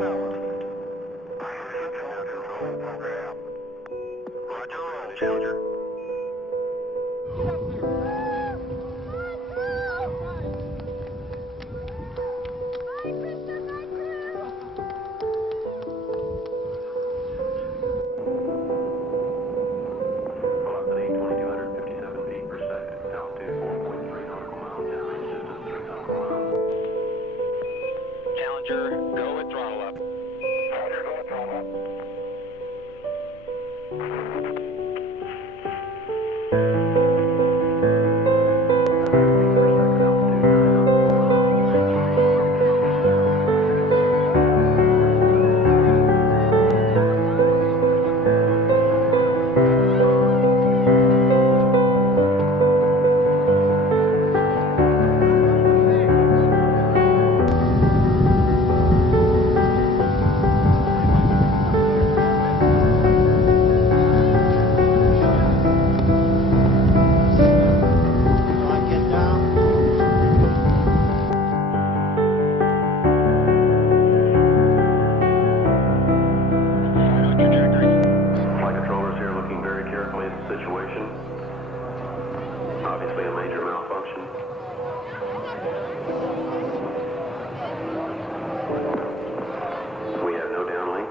tower. Roger, roll, Challenger. Velocity 2,257 feet per second. Altitude 4.3 nautical miles. Downrange distance 3 nautical miles. Challenger, go with throttle up. Roger, go with throttle up. Flight controllers here looking very carefully at the situation. Obviously a major malfunction. We have no downlink.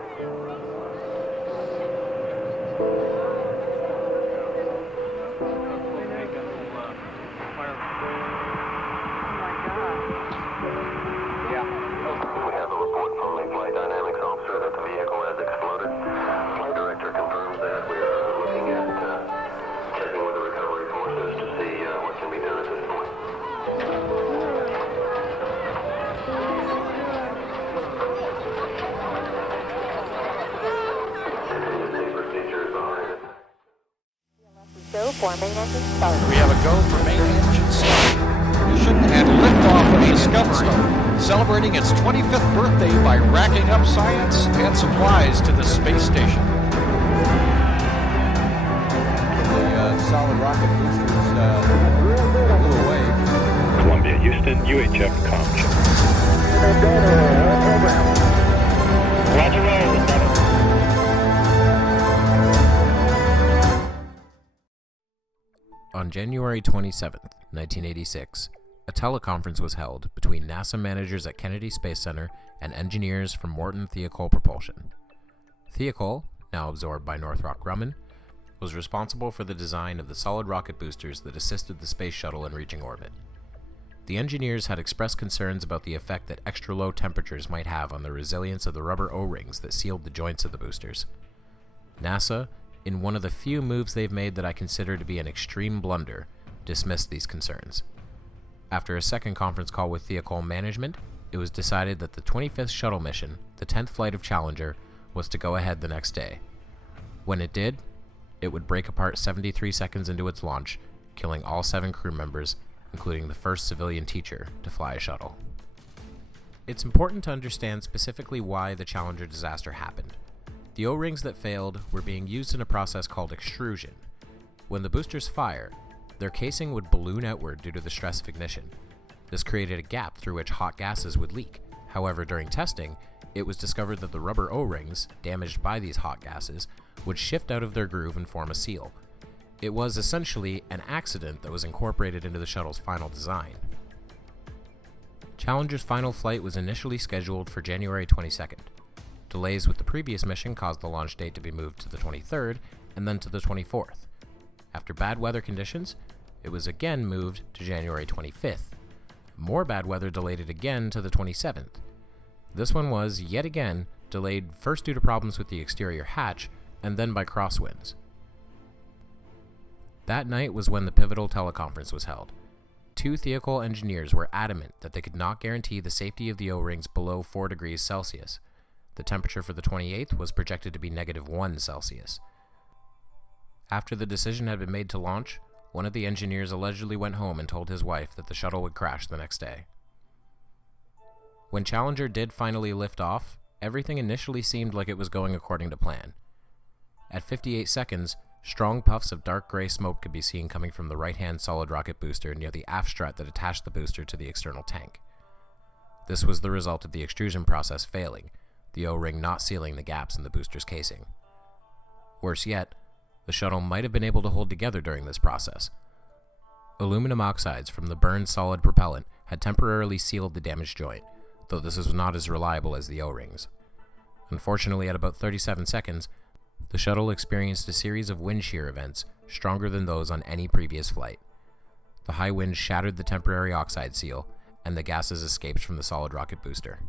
We have a report from the flight dynamics officer that the vehicle has exploded. Flight director confirms that. We are looking at checking with the recovery forces to see what can be done at this point. Contingency procedures are in effect. Go for main engine start. We have a go for main engine start. Mission and liftoff of Discovery, celebrating its 25th birthday by racking up science and supplies to the space station. The solid rocket boosters blew away. Columbia, Houston, UHF comm check. Roger, roll. On January 27, 1986, a teleconference was held between NASA managers at Kennedy Space Center and engineers from Morton Thiokol Propulsion. Thiokol, now absorbed by Northrop Grumman, was responsible for the design of the solid rocket boosters that assisted the space shuttle in reaching orbit. The engineers had expressed concerns about the effect that extra low temperatures might have on the resilience of the rubber O-rings that sealed the joints of the boosters. NASA, in one of the few moves they've made that I consider to be an extreme blunder, dismissed these concerns. After a second conference call with Thiokol management, it was decided that the 25th shuttle mission, the 10th flight of Challenger, was to go ahead the next day. When it did, it would break apart 73 seconds into its launch, killing all 7 crew members, including the first civilian teacher to fly a shuttle. It's important to understand specifically why the Challenger disaster happened. The O-rings that failed were being used in a process called extrusion. When the boosters fire, their casing would balloon outward due to the stress of ignition. This created a gap through which hot gases would leak. However, during testing, it was discovered that the rubber O-rings, damaged by these hot gases, would shift out of their groove and form a seal. It was essentially an accident that was incorporated into the shuttle's final design. Challenger's final flight was initially scheduled for January 22nd. Delays with the previous mission caused the launch date to be moved to the 23rd and then to the 24th. After bad weather conditions, it was again moved to January 25th. More bad weather delayed it again to the 27th. This one was, yet again, delayed first due to problems with the exterior hatch and then by crosswinds. That night was when the pivotal teleconference was held. 2 Thiokol engineers were adamant that they could not guarantee the safety of the O-rings below 4 degrees Celsius. The temperature for the 28th was projected to be -1 Celsius. After the decision had been made to launch, one of the engineers allegedly went home and told his wife that the shuttle would crash the next day. When Challenger did finally lift off, everything initially seemed like it was going according to plan. At 58 seconds, strong puffs of dark gray smoke could be seen coming from the right-hand solid rocket booster near the aft strut that attached the booster to the external tank. This was the result of the extrusion process failing. the O-ring not sealing the gaps in the booster's casing. Worse yet, the shuttle might have been able to hold together during this process. Aluminum oxides from the burned solid propellant had temporarily sealed the damaged joint, though this was not as reliable as the O-rings. Unfortunately, at about 37 seconds, the shuttle experienced a series of wind shear events stronger than those on any previous flight. The high wind shattered the temporary oxide seal, and the gases escaped from the solid rocket booster.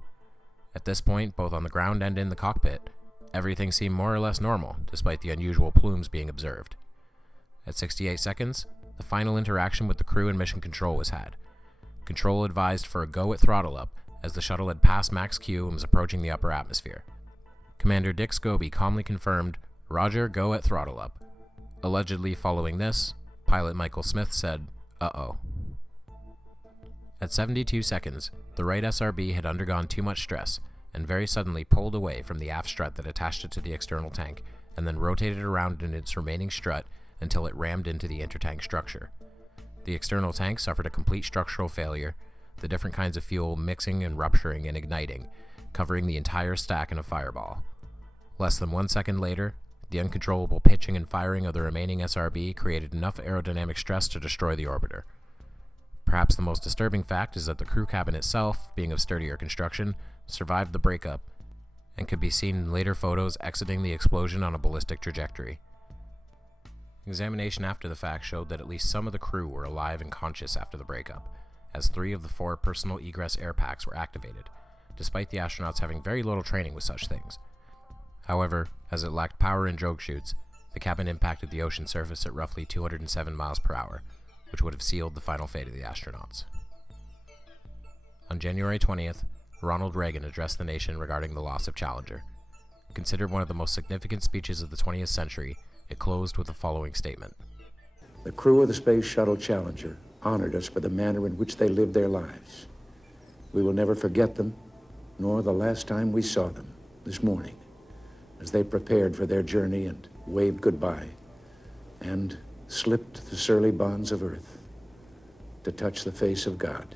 At this point, both on the ground and in the cockpit, everything seemed more or less normal, despite the unusual plumes being observed. At 68 seconds, the final interaction with the crew and mission control was had. Control advised for a go at throttle up, as the shuttle had passed max Q and was approaching the upper atmosphere. Commander Dick Scobee calmly confirmed, "Roger, go at throttle up." Allegedly following this, pilot Michael Smith said, "Uh-oh." At 72 seconds, the right SRB had undergone too much stress and very suddenly pulled away from the aft strut that attached it to the external tank, and then rotated around in its remaining strut until it rammed into the intertank structure. The external tank suffered a complete structural failure, the different kinds of fuel mixing and rupturing and igniting, covering the entire stack in a fireball. Less than 1 second later, the uncontrollable pitching and firing of the remaining SRB created enough aerodynamic stress to destroy the orbiter. Perhaps the most disturbing fact is that the crew cabin itself, being of sturdier construction, survived the breakup and could be seen in later photos exiting the explosion on a ballistic trajectory. Examination after the fact showed that at least some of the crew were alive and conscious after the breakup, as 3 of the 4 personal egress air packs were activated, despite the astronauts having very little training with such things. However, as it lacked power and drogue chutes, the cabin impacted the ocean surface at roughly 207 miles per hour, which would have sealed the final fate of the astronauts. On January 20th, Ronald Reagan addressed the nation regarding the loss of Challenger. Considered one of the most significant speeches of the 20th century, it closed with the following statement. The crew of the Space Shuttle Challenger honored us for the manner in which they lived their lives. We will never forget them, nor the last time we saw them, this morning, as they prepared for their journey and waved goodbye, and slipped the surly bonds of Earth to touch the face of God.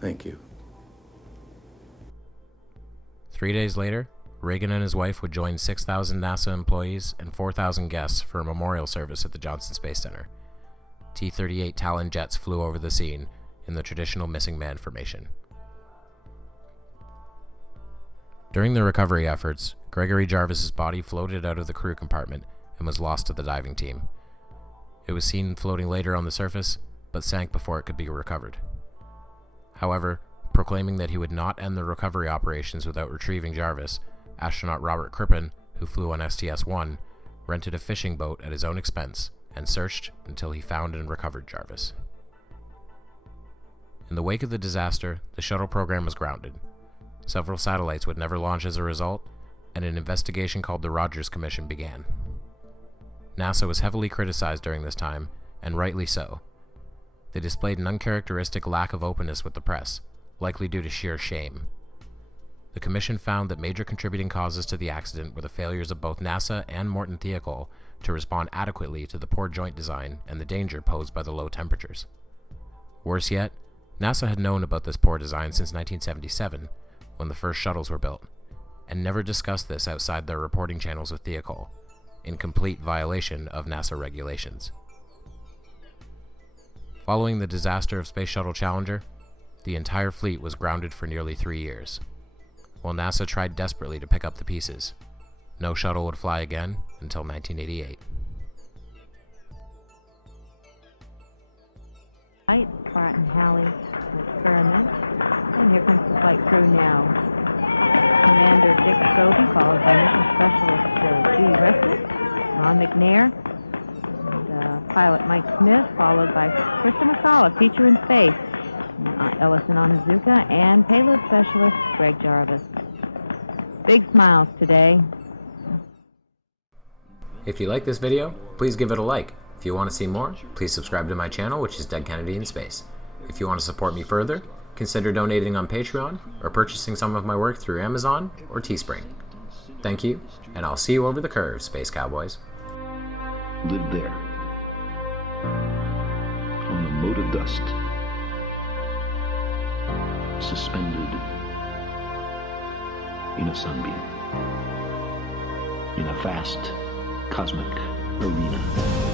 Thank you. 3 days later, Reagan and his wife would join 6,000 NASA employees and 4,000 guests for a memorial service at the Johnson Space Center. T-38 Talon jets flew over the scene in the traditional missing man formation. During the recovery efforts, Gregory Jarvis's body floated out of the crew compartment and was lost to the diving team. It was seen floating later on the surface, but sank before it could be recovered. However, proclaiming that he would not end the recovery operations without retrieving Jarvis, astronaut Robert Crippen, who flew on STS-1, rented a fishing boat at his own expense and searched until he found and recovered Jarvis. In the wake of the disaster, the shuttle program was grounded. Several satellites would never launch as a result, and an investigation called the Rogers Commission began. NASA was heavily criticized during this time, and rightly so. They displayed an uncharacteristic lack of openness with the press, likely due to sheer shame. The commission found that major contributing causes to the accident were the failures of both NASA and Morton Thiokol to respond adequately to the poor joint design and the danger posed by the low temperatures. Worse yet, NASA had known about this poor design since 1977, when the first shuttles were built, and never discussed this outside their reporting channels with Thiokol, in complete violation of NASA regulations. Following the disaster of Space Shuttle Challenger, the entire fleet was grounded for nearly 3 years. While NASA tried desperately to pick up the pieces, no shuttle would fly again until 1988. Flight, Bart and Hallie experiment. And here comes the flight crew now. Commander Dick Scobee, followed by Mission Specialist Reznik, Ron McNair, and pilot Mike Smith, followed by Christa McAuliffe, teacher in space, Ellison Onizuka, and payload specialist Greg Jarvis. Big smiles today. If you like this video, please give it a like. If you want to see more, please subscribe to my channel, which is Dead Kennedy in Space. If you want to support me further, consider donating on Patreon or purchasing some of my work through Amazon or Teespring. Thank you, and I'll see you over the curve, Space Cowboys. Lived there, on the mote of dust, suspended in a sunbeam. In a vast cosmic arena.